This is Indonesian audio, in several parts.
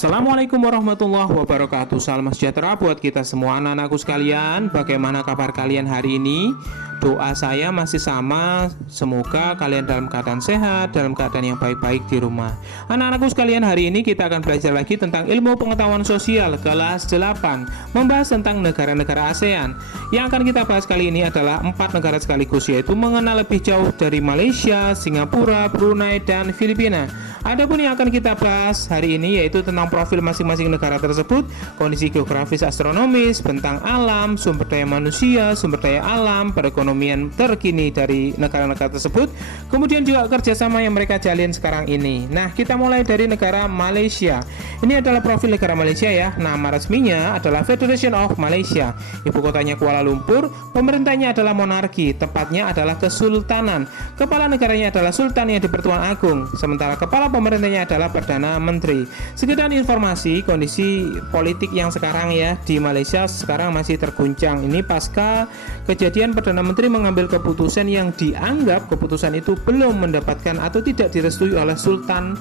Assalamualaikum warahmatullahi wabarakatuh. Salam sejahtera buat kita semua anak-anakku sekalian. Bagaimana kabar kalian hari ini? Doa saya masih sama. Semoga kalian dalam keadaan sehat, dalam keadaan yang baik-baik di rumah. Anak-anakku sekalian, hari ini kita akan belajar lagi tentang ilmu pengetahuan sosial kelas 8, membahas tentang negara-negara ASEAN. Yang akan kita bahas kali ini adalah 4 negara sekaligus, yaitu mengenal lebih jauh dari Malaysia, Singapura, Brunei, dan Filipina. Adapun yang akan kita bahas hari ini yaitu tentang profil masing-masing negara tersebut, kondisi geografis astronomis, bentang alam, sumber daya manusia, sumber daya alam, perekonomian terkini dari negara-negara tersebut, kemudian juga kerjasama yang mereka jalin sekarang ini. Nah, kita mulai dari negara Malaysia. Ini adalah profil negara Malaysia ya. Nama resminya adalah Federation of Malaysia. Ibu kotanya Kuala Lumpur, pemerintahnya adalah monarki, tepatnya adalah kesultanan. Kepala negaranya adalah Sultan yang di-Pertuan Agung, sementara kepala pemerintahnya adalah Perdana Menteri. Sekedar informasi, kondisi politik yang sekarang ya di Malaysia sekarang masih terguncang. Ini pasca kejadian Perdana Menteri mengambil keputusan yang dianggap keputusan itu belum mendapatkan atau tidak direstui oleh Sultan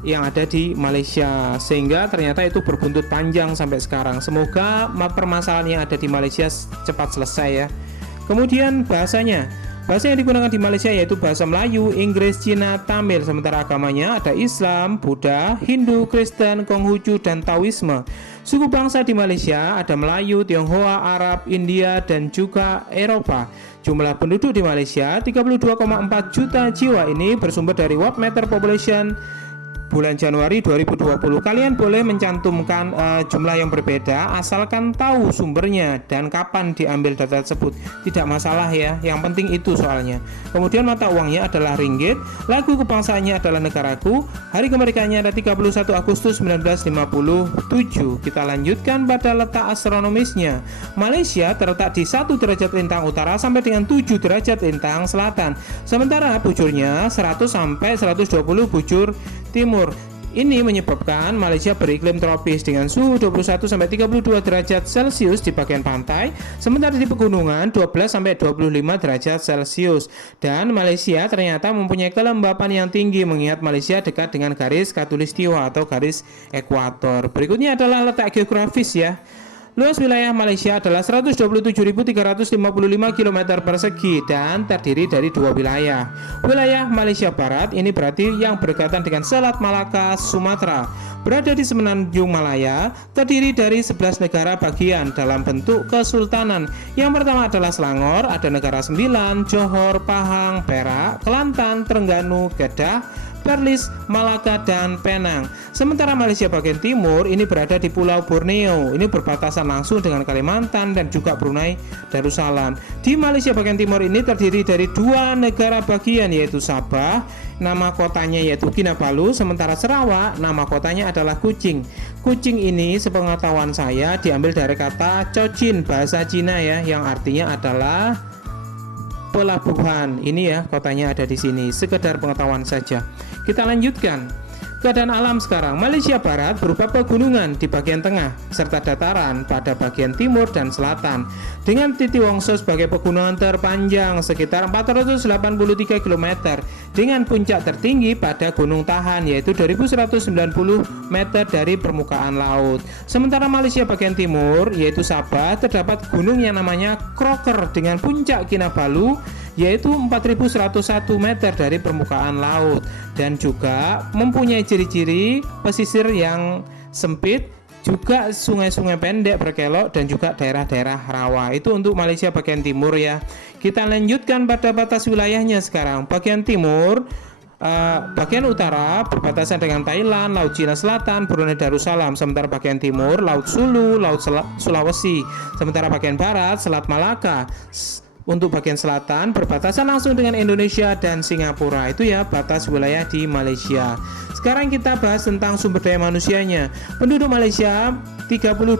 yang ada di Malaysia, sehingga ternyata itu berbuntut panjang sampai sekarang. Semoga permasalahan yang ada di Malaysia cepat selesai ya. Kemudian bahasanya, bahasa yang digunakan di Malaysia yaitu bahasa Melayu, Inggris, Cina, Tamil. Sementara agamanya ada Islam, Buddha, Hindu, Kristen, Konghucu, dan Taoisme. Suku bangsa di Malaysia ada Melayu, Tionghoa, Arab, India, dan juga Eropa. Jumlah penduduk di Malaysia 32,4 juta jiwa. Ini bersumber dari World Meter Population bulan Januari 2020. Kalian boleh mencantumkan jumlah yang berbeda asalkan tahu sumbernya dan kapan diambil data tersebut. Tidak masalah ya, yang penting itu soalnya. Kemudian mata uangnya adalah ringgit, lagu kebangsaannya adalah negaraku, hari kemerdekaannya ada 31 Agustus 1957. Kita lanjutkan pada letak astronomisnya. Malaysia terletak di 1 derajat lintang utara sampai dengan 7 derajat lintang selatan. Sementara bujurnya 100 sampai 120 bujur timur. Ini menyebabkan Malaysia beriklim tropis dengan suhu 21 sampai 32 derajat Celcius di bagian pantai, sementara di pegunungan 12 sampai 25 derajat Celcius. Dan Malaysia ternyata mempunyai kelembapan yang tinggi, mengingat Malaysia dekat dengan garis khatulistiwa atau garis ekuator. Berikutnya adalah letak geografis ya. Luas wilayah Malaysia adalah 127.355 km persegi dan terdiri dari 2 wilayah. Wilayah Malaysia Barat ini berarti yang berdekatan dengan Selat Malaka, Sumatera, berada di semenanjung Malaya, terdiri dari 11 negara bagian dalam bentuk kesultanan. Yang pertama adalah Selangor, ada negara 9, Johor, Pahang, Perak, Kelantan, Terengganu, Kedah, Perlis, Malaka, dan Penang. Sementara Malaysia bagian timur ini berada di Pulau Borneo. Ini berbatasan langsung dengan Kalimantan dan juga Brunei Darussalam. Di Malaysia bagian timur ini terdiri dari 2 negara bagian, yaitu Sabah, nama kotanya yaitu Kinabalu, sementara Sarawak, nama kotanya adalah Kuching. Kuching ini sepengetahuan saya diambil dari kata Cochin, bahasa Cina ya, yang artinya adalah pelabuhan. Ini ya, kotanya ada di sini. Sekedar pengetahuan saja. Kita lanjutkan. Keadaan alam sekarang. Malaysia Barat berupa pegunungan di bagian tengah serta dataran pada bagian timur dan selatan, dengan Titi Wongso sebagai pegunungan terpanjang sekitar 483 km dengan puncak tertinggi pada Gunung Tahan yaitu 2190 meter dari permukaan laut. Sementara Malaysia bagian timur yaitu Sabah terdapat gunung yang namanya Crocker dengan puncak Kinabalu yaitu 4101 meter dari permukaan laut, dan juga mempunyai ciri-ciri pesisir yang sempit, juga sungai-sungai pendek berkelok, dan juga daerah-daerah rawa. Itu untuk Malaysia bagian timur ya. Kita lanjutkan pada batas wilayahnya sekarang. Bagian timur, bagian utara berbatasan dengan Thailand, Laut Cina Selatan, Brunei Darussalam. Sementara bagian timur Laut Sulu, Laut Sulawesi. Sementara bagian barat Selat Malaka. Untuk bagian selatan berbatasan langsung dengan Indonesia dan Singapura. Itu ya batas wilayah di Malaysia. Sekarang kita bahas tentang sumber daya manusianya. Penduduk Malaysia 32,4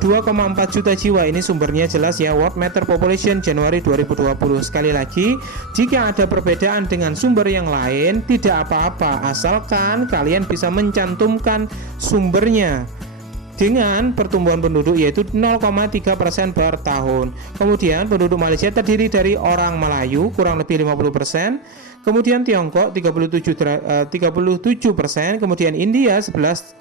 juta jiwa. Ini sumbernya jelas ya, World Meter Population Januari 2020. Sekali lagi, jika ada perbedaan dengan sumber yang lain tidak apa-apa, asalkan kalian bisa mencantumkan sumbernya dengan pertumbuhan penduduk yaitu 0,3% per tahun. Kemudian penduduk Malaysia terdiri dari orang Melayu kurang lebih 50%, kemudian Tiongkok 37%, kemudian India 11%.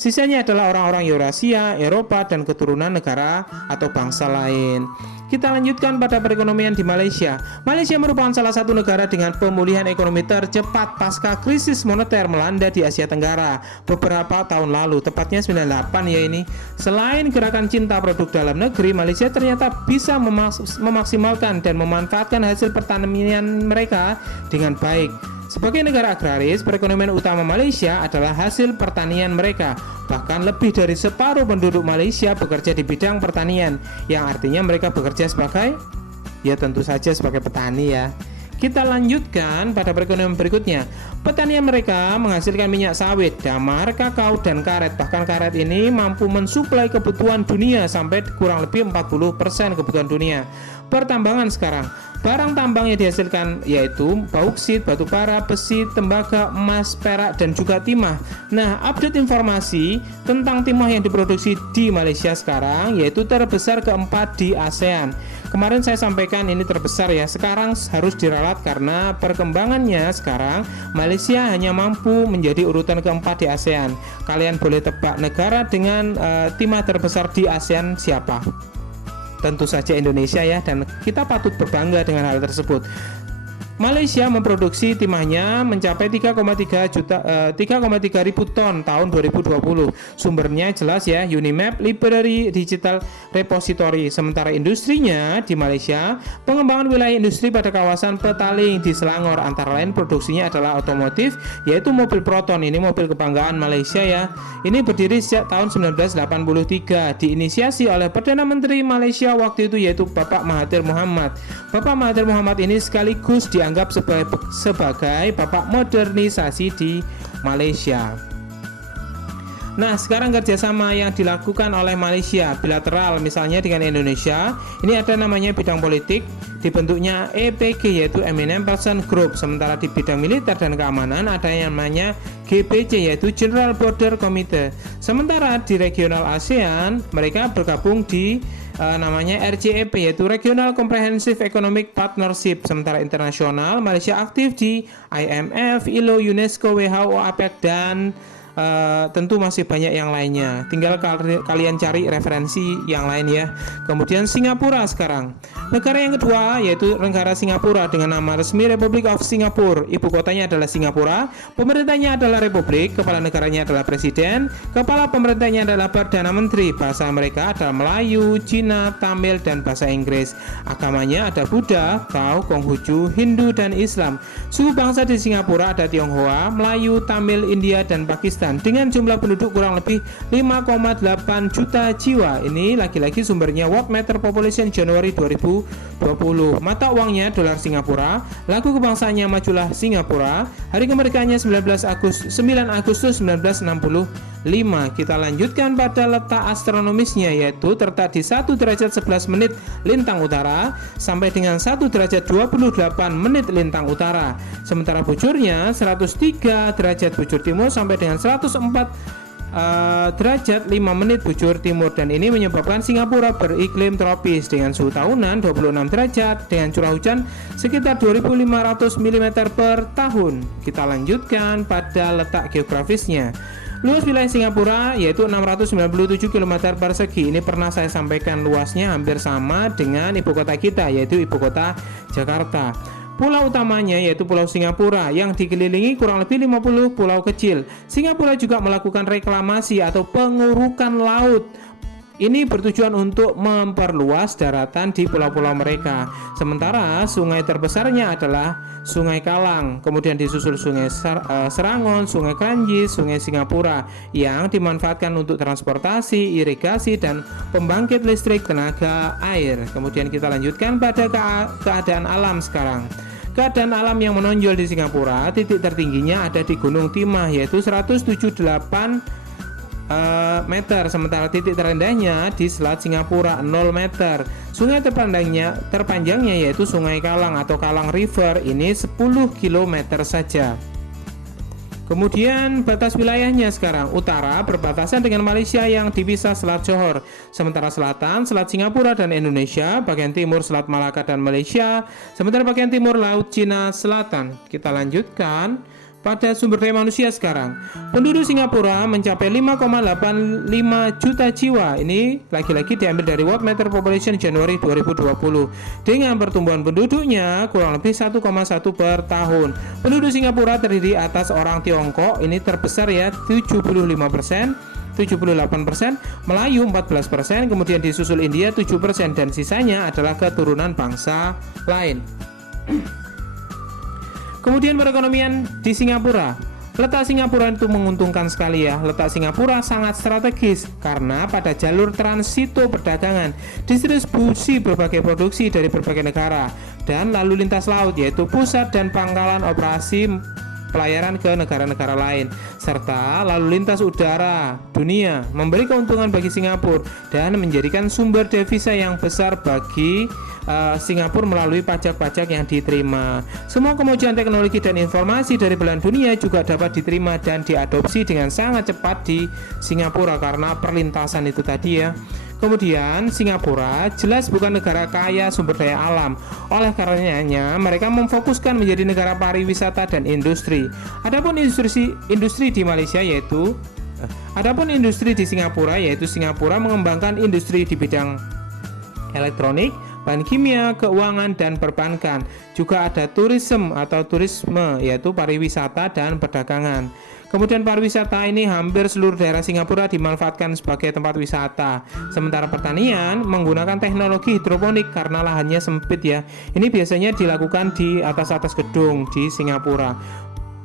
Sisanya adalah orang-orang Eurasia, Eropa, dan keturunan negara atau bangsa lain. Kita lanjutkan pada perekonomian di Malaysia. Malaysia merupakan salah satu negara dengan pemulihan ekonomi tercepat pasca krisis moneter melanda di Asia Tenggara beberapa tahun lalu, tepatnya 98 ya ini. Selain gerakan cinta produk dalam negeri, Malaysia ternyata bisa memaksimalkan dan memanfaatkan hasil pertanian mereka dengan baik. Sebagai negara agraris, perekonomian utama Malaysia adalah hasil pertanian mereka. Bahkan lebih dari separuh penduduk Malaysia bekerja di bidang pertanian, yang artinya mereka bekerja sebagai, ya tentu saja sebagai petani ya. Kita lanjutkan pada perekonomian berikutnya. Pertanian mereka menghasilkan minyak sawit, damar, kakao, dan karet. Bahkan karet ini mampu mensuplai kebutuhan dunia sampai kurang lebih 40% kebutuhan dunia. Pertambangan sekarang, barang tambang yang dihasilkan yaitu bauksit, batu bara, besi, tembaga, emas, perak, dan juga timah. Nah, update informasi tentang timah yang diproduksi di Malaysia sekarang yaitu terbesar keempat di ASEAN. Kemarin saya sampaikan ini terbesar ya, sekarang harus diralat karena perkembangannya sekarang Malaysia hanya mampu menjadi urutan keempat di ASEAN. Kalian boleh tebak negara dengan timah terbesar di ASEAN siapa? Tentu saja Indonesia ya, dan kita patut berbangga dengan hal tersebut. Malaysia memproduksi timahnya mencapai 3,3 ribu ton tahun 2020. Sumbernya jelas ya, Unimap Library Digital Repository. Sementara industrinya di Malaysia, pengembangan wilayah industri pada kawasan Petaling di Selangor, antara lain produksinya adalah otomotif, yaitu mobil Proton. Ini mobil kebanggaan Malaysia ya. Ini berdiri sejak tahun 1983, diinisiasi oleh Perdana Menteri Malaysia waktu itu yaitu Bapak Mahathir Mohamad. Bapak Mahathir Mohamad ini sekaligus dianggap sebagai bapak modernisasi di Malaysia. Nah, sekarang kerjasama yang dilakukan oleh Malaysia bilateral misalnya dengan Indonesia, ini ada namanya bidang politik, dibentuknya EPG yaitu Eminent Person Group. Sementara di bidang militer dan keamanan ada yang namanya GBC yaitu General Border Committee. Sementara di regional ASEAN mereka bergabung di namanya RCEP yaitu Regional Comprehensive Economic Partnership. Sementara internasional Malaysia aktif di IMF, ILO, UNESCO, WHO, APEC, dan tentu masih banyak yang lainnya. Tinggal kalian cari referensi yang lain ya. Kemudian Singapura sekarang. Negara yang kedua yaitu negara Singapura dengan nama resmi Republic of Singapore. Ibu kotanya adalah Singapura. Pemerintahnya adalah Republik. Kepala negaranya adalah Presiden. Kepala pemerintahnya adalah Perdana Menteri. Bahasa mereka adalah Melayu, Cina, Tamil, dan bahasa Inggris. Agamanya ada Buddha, Tao, Konghucu, Hindu, dan Islam. Suku bangsa di Singapura ada Tionghoa, Melayu, Tamil, India, dan Pakistan. Dengan jumlah penduduk kurang lebih 5,8 juta jiwa. Ini lagi-lagi sumbernya World Meter Population Januari 2020. Mata uangnya dolar Singapura. Lagu kebangsaannya Majulah Singapura. Hari kemerdekaannya 9 Agustus 1965. Kita lanjutkan pada letak astronomisnya yaitu terletak di 1 derajat 11 menit lintang utara sampai dengan 1 derajat 28 menit lintang utara. Sementara bujurnya 103 derajat bujur timur sampai dengan 104 derajat 5 menit bujur timur, dan ini menyebabkan Singapura beriklim tropis dengan suhu tahunan 26 derajat dengan curah hujan sekitar 2.500 mm per tahun. Kita lanjutkan pada letak geografisnya. Luas wilayah Singapura yaitu 697 km persegi. Ini pernah saya sampaikan, luasnya hampir sama dengan ibu kota kita yaitu ibu kota Jakarta. Pulau utamanya yaitu Pulau Singapura yang dikelilingi kurang lebih 50 pulau kecil. Singapura juga melakukan reklamasi atau pengurukan laut. Ini bertujuan untuk memperluas daratan di pulau-pulau mereka. Sementara sungai terbesarnya adalah Sungai Kalang, kemudian disusul Sungai Serangon, Sungai Kranji, Sungai Singapura yang dimanfaatkan untuk transportasi, irigasi, dan pembangkit listrik tenaga air. Kemudian kita lanjutkan pada keadaan alam sekarang. Keadaan alam yang menonjol di Singapura, titik tertingginya ada di Gunung Timah yaitu 178 meter, sementara titik terendahnya di Selat Singapura 0 meter. Sungai terpanjangnya yaitu Sungai Kalang atau Kalang River, ini 10 km saja. Kemudian batas wilayahnya sekarang, utara berbatasan dengan Malaysia yang dipisah Selat Johor, sementara selatan Selat Singapura dan Indonesia, bagian timur Selat Malaka dan Malaysia, sementara bagian timur Laut Cina Selatan. Kita lanjutkan pada sumber daya manusia sekarang. Penduduk Singapura mencapai 5,85 juta jiwa. Ini lagi-lagi diambil dari World Meter Population Januari 2020. Dengan pertumbuhan penduduknya kurang lebih 1,1 per tahun. Penduduk Singapura terdiri atas orang Tiongkok, ini terbesar ya, 75%. 78%, Melayu 14%, kemudian disusul India 7%, dan sisanya adalah keturunan bangsa lain. Kemudian perekonomian di Singapura. Letak Singapura itu menguntungkan sekali ya. Letak Singapura sangat strategis karena pada jalur transito perdagangan, distribusi berbagai produksi dari berbagai negara, dan lalu lintas laut, yaitu pusat dan pangkalan operasi pelayaran ke negara-negara lain, serta lalu lintas udara dunia, memberi keuntungan bagi Singapura dan menjadikan sumber devisa yang besar bagi Singapura melalui pajak-pajak yang diterima. Semua kemajuan teknologi dan informasi dari belahan dunia juga dapat diterima dan diadopsi dengan sangat cepat di Singapura karena perlintasan itu tadi ya. Kemudian Singapura jelas bukan negara kaya sumber daya alam. Oleh karenanya mereka memfokuskan menjadi negara pariwisata dan industri. Adapun industri di Malaysia yaitu industri di Singapura yaitu Singapura mengembangkan industri di bidang elektronik, bahan kimia, keuangan, dan perbankan. Juga ada turisme yaitu pariwisata dan perdagangan. Kemudian pariwisata ini hampir seluruh daerah Singapura dimanfaatkan sebagai tempat wisata. Sementara pertanian menggunakan teknologi hidroponik karena lahannya sempit ya. Ini biasanya dilakukan di atas-atas gedung di Singapura.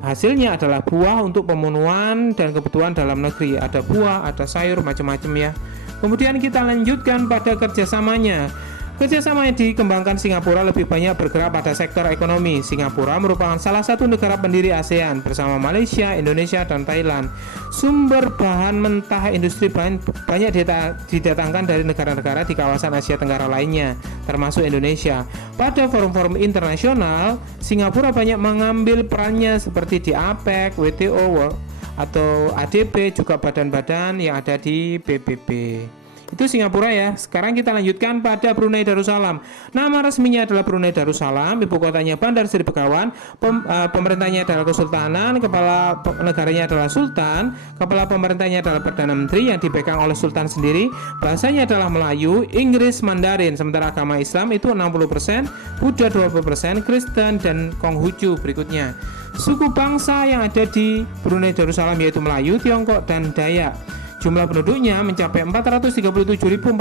Hasilnya adalah buah untuk pemenuhan dan kebutuhan dalam negeri. Ada buah, ada sayur, macam-macam ya. Kemudian kita lanjutkan pada kerjasamanya. Kerjasama yang dikembangkan Singapura lebih banyak bergerak pada sektor ekonomi. Singapura merupakan salah satu negara pendiri ASEAN bersama Malaysia, Indonesia, dan Thailand. Sumber bahan mentah industri banyak didatangkan dari negara-negara di kawasan Asia Tenggara lainnya, termasuk Indonesia. Pada forum-forum internasional, Singapura banyak mengambil perannya seperti di APEC, WTO, atau ADB, juga badan-badan yang ada di PBB. Itu Singapura ya. Sekarang kita lanjutkan pada Brunei Darussalam. Nama resminya adalah Brunei Darussalam, ibu kotanya Bandar Seri Begawan, pemerintahnya adalah Kesultanan, kepala negaranya adalah Sultan, kepala pemerintahnya adalah Perdana Menteri yang dipegang oleh Sultan sendiri. Bahasanya adalah Melayu, Inggris, Mandarin. Sementara agama Islam itu 60%, Buddha 20%, Kristen, dan Konghucu berikutnya. Suku bangsa yang ada di Brunei Darussalam yaitu Melayu, Tiongkok, dan Dayak. Jumlah penduduknya mencapai 437.479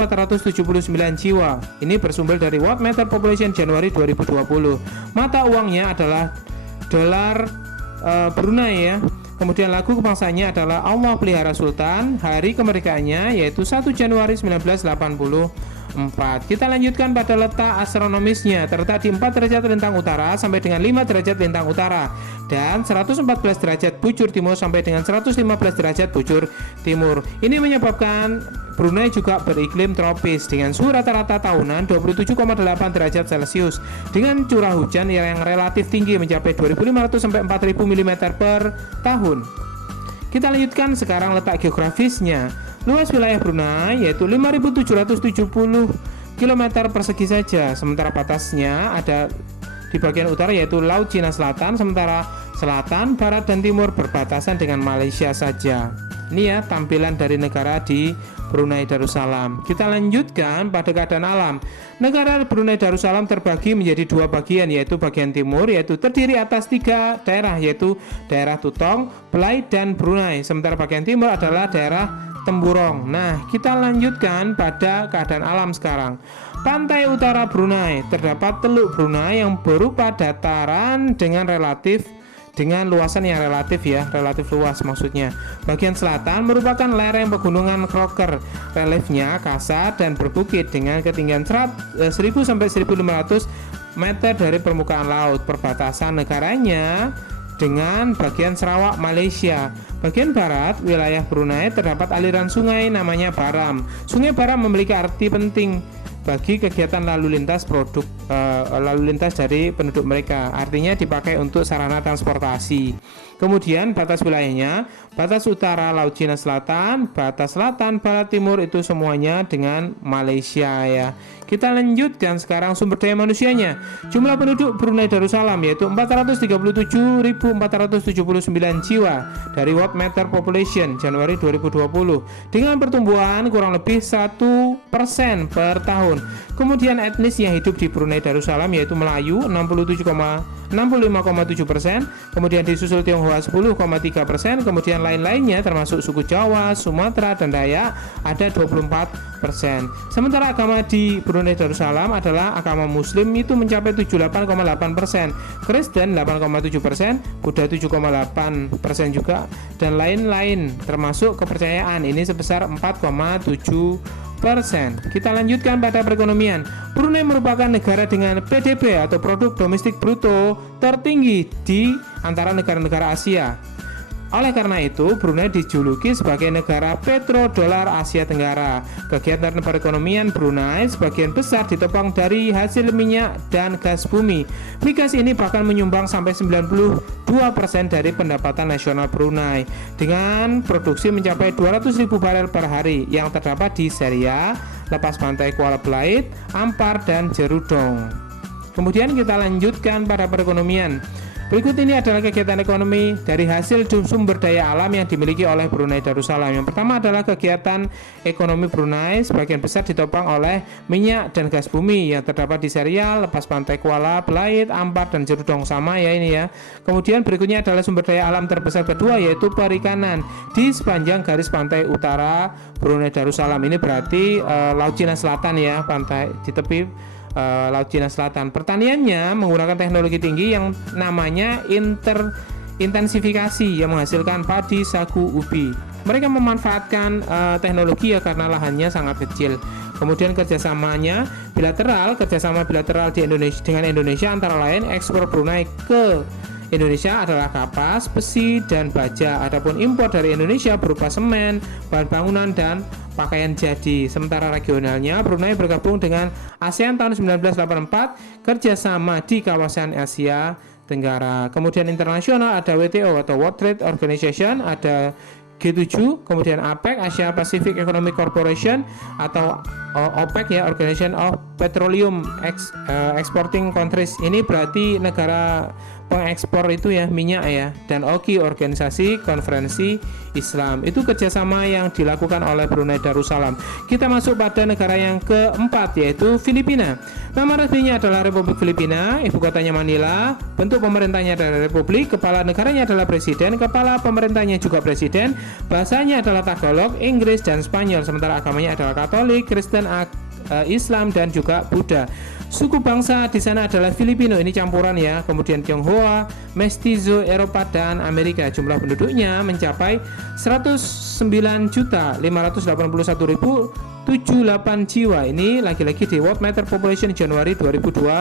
jiwa. Ini bersumber dari World Meter Population Januari 2020. Mata uangnya adalah dolar Brunei ya. Kemudian lagu kebangsanya adalah Allah Pelihara Sultan. Hari kemerdekaannya yaitu 1 Januari 1984. Kita lanjutkan pada letak astronomisnya. Terletak di 4 derajat lintang utara sampai dengan 5 derajat lintang utara, dan 114 derajat bujur timur sampai dengan 115 derajat bujur timur. Ini menyebabkan Brunei juga beriklim tropis dengan suhu rata-rata tahunan 27,8 derajat Celcius dengan curah hujan yang relatif tinggi mencapai 2.500 sampai 4.000 mm per tahun. Kita lanjutkan sekarang letak geografisnya. Luas wilayah Brunei yaitu 5.770 km persegi saja, sementara batasnya ada di bagian utara yaitu Laut Cina Selatan, sementara selatan, barat, dan timur berbatasan dengan Malaysia saja. Ini ya tampilan dari negara di Brunei Darussalam. Kita lanjutkan pada keadaan alam. Negara Brunei Darussalam terbagi menjadi 2 bagian, yaitu bagian timur yaitu terdiri atas 3 daerah, yaitu daerah Tutong, Belait, dan Brunei. Sementara bagian timur adalah daerah Temburong. Nah, kita lanjutkan pada keadaan alam sekarang. Pantai utara Brunei, terdapat Teluk Brunei yang berupa dataran dengan luasan yang relatif luas maksudnya. Bagian selatan merupakan lereng pegunungan Crocker, reliefnya kasar dan berbukit dengan ketinggian 1000 sampai 1500 meter dari permukaan laut. Perbatasan negaranya dengan bagian Sarawak, Malaysia. Bagian barat wilayah Brunei terdapat aliran sungai namanya Baram. Sungai Baram memiliki arti penting bagi kegiatan lalu lintas produk lalu lintas dari penduduk mereka, artinya dipakai untuk sarana transportasi. Kemudian batas wilayahnya, batas utara Laut Cina Selatan, batas selatan, barat, timur itu semuanya dengan Malaysia ya. Kita lanjut dan sekarang sumber daya manusianya. Jumlah penduduk Brunei Darussalam yaitu 437.479 jiwa dari World Meter Population Januari 2020 dengan pertumbuhan kurang lebih 1% per tahun. Kemudian etnis yang hidup di Brunei Darussalam yaitu Melayu 65,7%, kemudian disusul Tionghoa 10,3%, kemudian lain-lainnya termasuk suku Jawa, Sumatera, dan Dayak ada 24%. Sementara agama di Brunei Darussalam adalah agama Muslim itu mencapai 78,8%, Kristen 8,7%, Buddha 7,8% juga, dan lain-lain termasuk kepercayaan ini sebesar 4,7%. Kita lanjutkan pada perekonomian. Brunei merupakan negara dengan PDB atau produk domestik bruto tertinggi di antara negara-negara Asia. Oleh karena itu, Brunei dijuluki sebagai negara petrodolar Asia Tenggara. Kegiatan perekonomian Brunei sebagian besar ditopang dari hasil minyak dan gas bumi. Migas ini bahkan menyumbang sampai 92% dari pendapatan nasional Brunei, dengan produksi mencapai 200.000 barel per hari yang terdapat di Seria, lepas pantai Kuala Belait, Ampar, dan Jerudong. Kemudian kita lanjutkan pada perekonomian. Berikut ini adalah kegiatan ekonomi dari hasil sumber daya alam yang dimiliki oleh Brunei Darussalam. Yang pertama adalah kegiatan ekonomi Brunei sebagian besar ditopang oleh minyak dan gas bumi yang terdapat di Serial, lepas pantai Kuala Belait, Ampar, dan Jerudong, sama ya ini ya. Kemudian berikutnya adalah sumber daya alam terbesar kedua yaitu perikanan di sepanjang garis pantai utara Brunei Darussalam. Ini berarti Laut Cina Selatan ya, pantai di tepi Laut Cina Selatan. Pertaniannya menggunakan teknologi tinggi yang namanya intensifikasi yang menghasilkan padi, sagu, ubi. Mereka memanfaatkan teknologi ya karena lahannya sangat kecil. Kemudian kerjasama bilateral di Indonesia dengan Indonesia antara lain ekspor Brunei ke Indonesia adalah kapas, besi, dan baja. Adapun impor dari Indonesia berupa semen, bahan bangunan, dan pakaian jadi. Sementara regionalnya, Brunei bergabung dengan ASEAN tahun 1984, kerjasama di kawasan Asia Tenggara. Kemudian internasional ada WTO atau World Trade Organization, ada G7, kemudian APEC, Asia Pacific Economic Corporation atau OPEC ya, Organization of Petroleum Exporting Countries. Ini berarti negara pengekspor itu ya, minyak ya. Dan OKI, Organisasi Konferensi Islam. Itu kerjasama yang dilakukan oleh Brunei Darussalam. Kita masuk pada negara yang keempat yaitu Filipina. Nama resminya adalah Republik Filipina, ibu kotanya Manila, bentuk pemerintahnya adalah republik, kepala negaranya adalah presiden, kepala pemerintahnya juga presiden, bahasanya adalah Tagalog, Inggris, dan Spanyol, sementara agamanya adalah Katolik, Kristen, Islam, dan juga Buddha. Suku bangsa di sana adalah Filipino, ini campuran ya. Kemudian Tionghoa, Mestizo, Eropa, dan Amerika. Jumlah penduduknya mencapai 109.581.078 jiwa. Ini lagi-lagi di World Meter Population Januari 2020.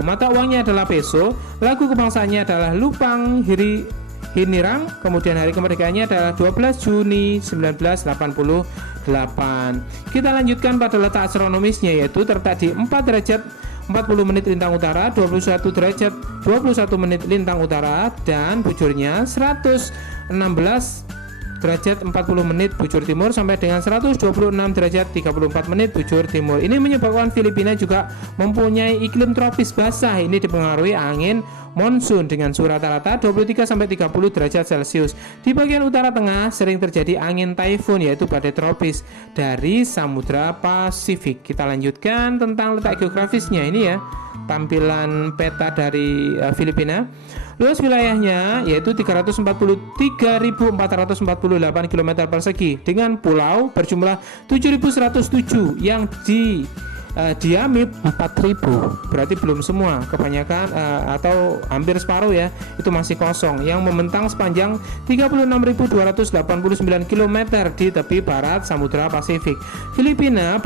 Mata uangnya adalah peso. Lagu kebangsaannya adalah Lupang Hinirang. Kemudian hari kemerdekaannya adalah 12 Juni 1988. Kita lanjutkan pada letak astronomisnya, yaitu terletak di 4 derajat 40 menit lintang utara, 21 derajat 21 menit lintang utara, dan bujurnya 116 derajat 40 menit bujur timur sampai dengan 126 derajat 34 menit bujur timur. Ini menyebabkan Filipina juga mempunyai iklim tropis basah. Ini dipengaruhi angin monsun dengan suhu rata-rata 23 sampai 30 derajat Celcius. Di bagian utara tengah sering terjadi angin taifun yaitu badai tropis dari Samudra Pasifik. Kita lanjutkan tentang letak geografisnya ini ya. Tampilan peta dari Filipina. Luas wilayahnya yaitu 343.448 km persegi dengan pulau berjumlah 7.107 yang diameter 4.000, berarti belum semua, kebanyakan atau hampir separuh ya, itu masih kosong, yang membentang sepanjang 36.289 km di tepi barat Samudra Pasifik. Filipina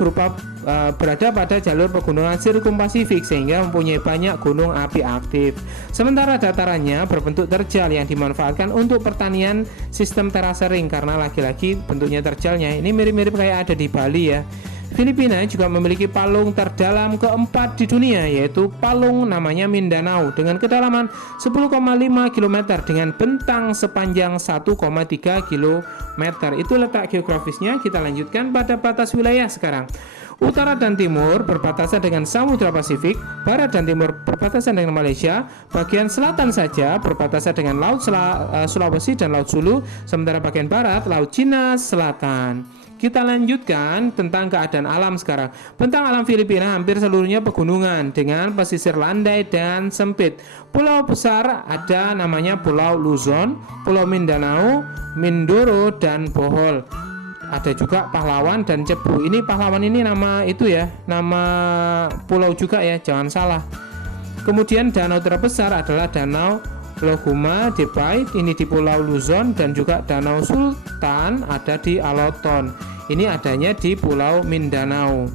berada pada jalur pegunungan Sirkum Pasifik sehingga mempunyai banyak gunung api aktif. Sementara datarannya berbentuk terjal yang dimanfaatkan untuk pertanian sistem terasering karena lagi-lagi bentuknya terjalnya. Ini mirip-mirip kayak ada di Bali ya. Filipina juga memiliki palung terdalam keempat di dunia, yaitu palung namanya Mindanao dengan kedalaman 10,5 km dengan bentang sepanjang 1,3 km. Itu letak geografisnya. Kita lanjutkan pada batas wilayah sekarang. Utara dan timur berbatasan dengan Samudra Pasifik, barat dan timur berbatasan dengan Malaysia, bagian selatan saja berbatasan dengan Laut Sulawesi dan Laut Sulu, sementara bagian barat Laut Cina Selatan. Kita lanjutkan tentang keadaan alam sekarang. Bentang alam Filipina hampir seluruhnya pegunungan dengan pesisir landai dan sempit. Pulau besar ada namanya Pulau Luzon, Pulau Mindanao, Mindoro, dan Bohol. Ada juga Pahlawan dan Cebu. Ini Pahlawan ini nama itu ya, nama pulau juga ya, jangan salah. Kemudian danau terbesar adalah Danau Loguma Depai, ini di Pulau Luzon, dan juga Danau Sultan ada di Aloton. Ini adanya di Pulau Mindanao.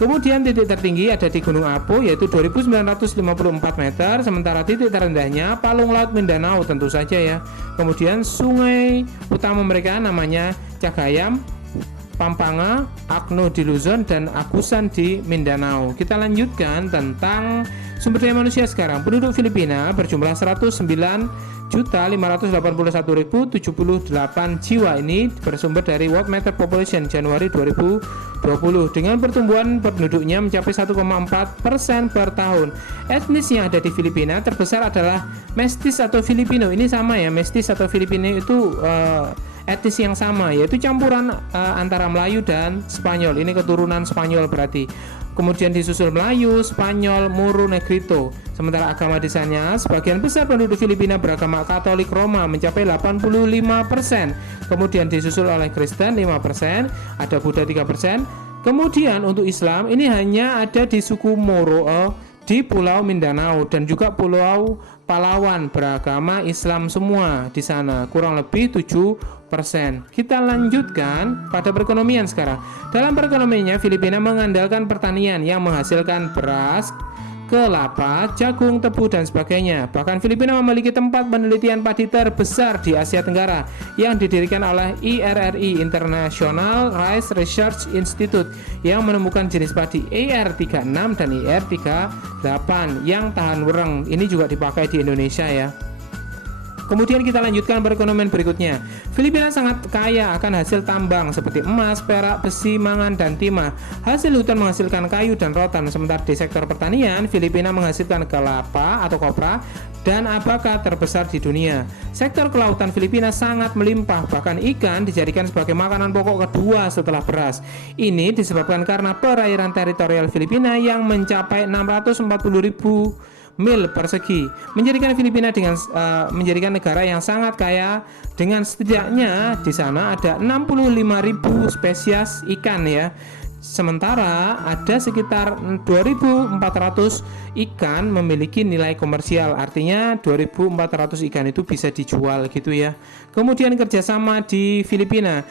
Kemudian titik tertinggi ada di Gunung Apu yaitu 2.954 meter, sementara titik terendahnya Palung Laut Mindanao tentu saja ya. Kemudian sungai utama mereka namanya Cagayam, Pampanga, Akno di Luzon, dan Agusan di Mindanao. Kita lanjutkan tentang sumber daya manusia sekarang. Penduduk Filipina berjumlah 109.581.078 jiwa. Ini bersumber dari World Meter Population Januari 2020 dengan pertumbuhan penduduknya mencapai 1,4% per tahun. Etnis yang ada di Filipina terbesar adalah Mestis atau Filipino. Ini sama ya, Mestis atau Filipino itu etnis yang sama, yaitu campuran antara Melayu dan Spanyol. Ini keturunan Spanyol berarti. Kemudian disusul Melayu, Spanyol, Moro, Negrito. Sementara agama di sana, sebagian besar penduduk Filipina beragama Katolik Roma mencapai 85%. Kemudian disusul oleh Kristen 5%, ada Buddha 3%. Kemudian untuk Islam ini hanya ada di suku Moro di Pulau Mindanao dan juga Pulau Palawan beragama Islam semua di sana, kurang lebih 7%. Kita lanjutkan pada perekonomian sekarang. Dalam perekonomiannya, Filipina mengandalkan pertanian yang menghasilkan beras, kelapa, jagung, tebu, dan sebagainya. Bahkan Filipina memiliki tempat penelitian padi terbesar di Asia Tenggara yang didirikan oleh IRRI International Rice Research Institute yang menemukan jenis padi IR36 dan IR38 yang tahan wereng. Ini juga dipakai di Indonesia ya. Kemudian kita lanjutkan perekonomian berikutnya. Filipina sangat kaya akan hasil tambang seperti emas, perak, besi, mangan, dan timah. Hasil hutan menghasilkan kayu dan rotan. Sementara di sektor pertanian, Filipina menghasilkan kelapa atau kopra dan abaka terbesar di dunia. Sektor kelautan Filipina sangat melimpah, bahkan ikan dijadikan sebagai makanan pokok kedua setelah beras. Ini disebabkan karena perairan teritorial Filipina yang mencapai 640.000 mil persegi, menjadikan Filipina menjadikan negara yang sangat kaya dengan setidaknya di sana ada 65.000 spesies ikan ya. Sementara ada sekitar 2.400 ikan memiliki nilai komersial, artinya 2.400 ikan itu bisa dijual gitu ya. Kemudian kerjasama di Filipina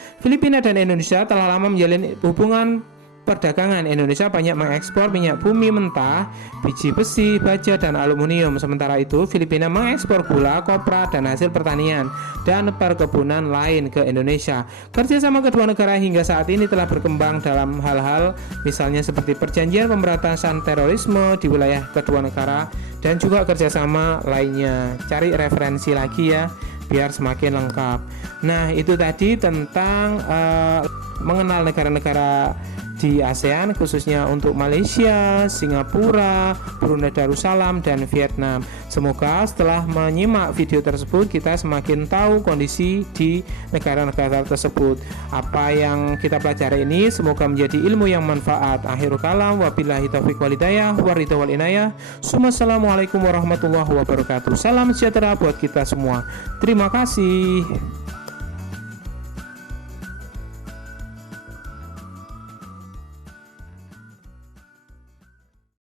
dan Indonesia telah lama menjalin hubungan perdagangan. Indonesia banyak mengekspor minyak bumi mentah, biji besi, baja, dan aluminium. Sementara itu, Filipina mengekspor gula, kopra, dan hasil pertanian dan perkebunan lain ke Indonesia. Kerjasama kedua negara hingga saat ini telah berkembang dalam hal-hal misalnya seperti perjanjian pemberantasan terorisme di wilayah kedua negara dan juga kerjasama lainnya. Cari referensi lagi ya, biar semakin lengkap. Nah, itu tadi tentang mengenal negara-negara di ASEAN, khususnya untuk Malaysia, Singapura, Brunei Darussalam, dan Vietnam. Semoga setelah menyimak video tersebut kita semakin tahu kondisi di negara-negara tersebut. Apa yang kita pelajari ini semoga menjadi ilmu yang manfaat. Akhirul kalam, wabillahi taufiq walhidayah, waridha wal inayah. Assalamualaikum warahmatullahi wabarakatuh. Salam sejahtera buat kita semua. Terima kasih.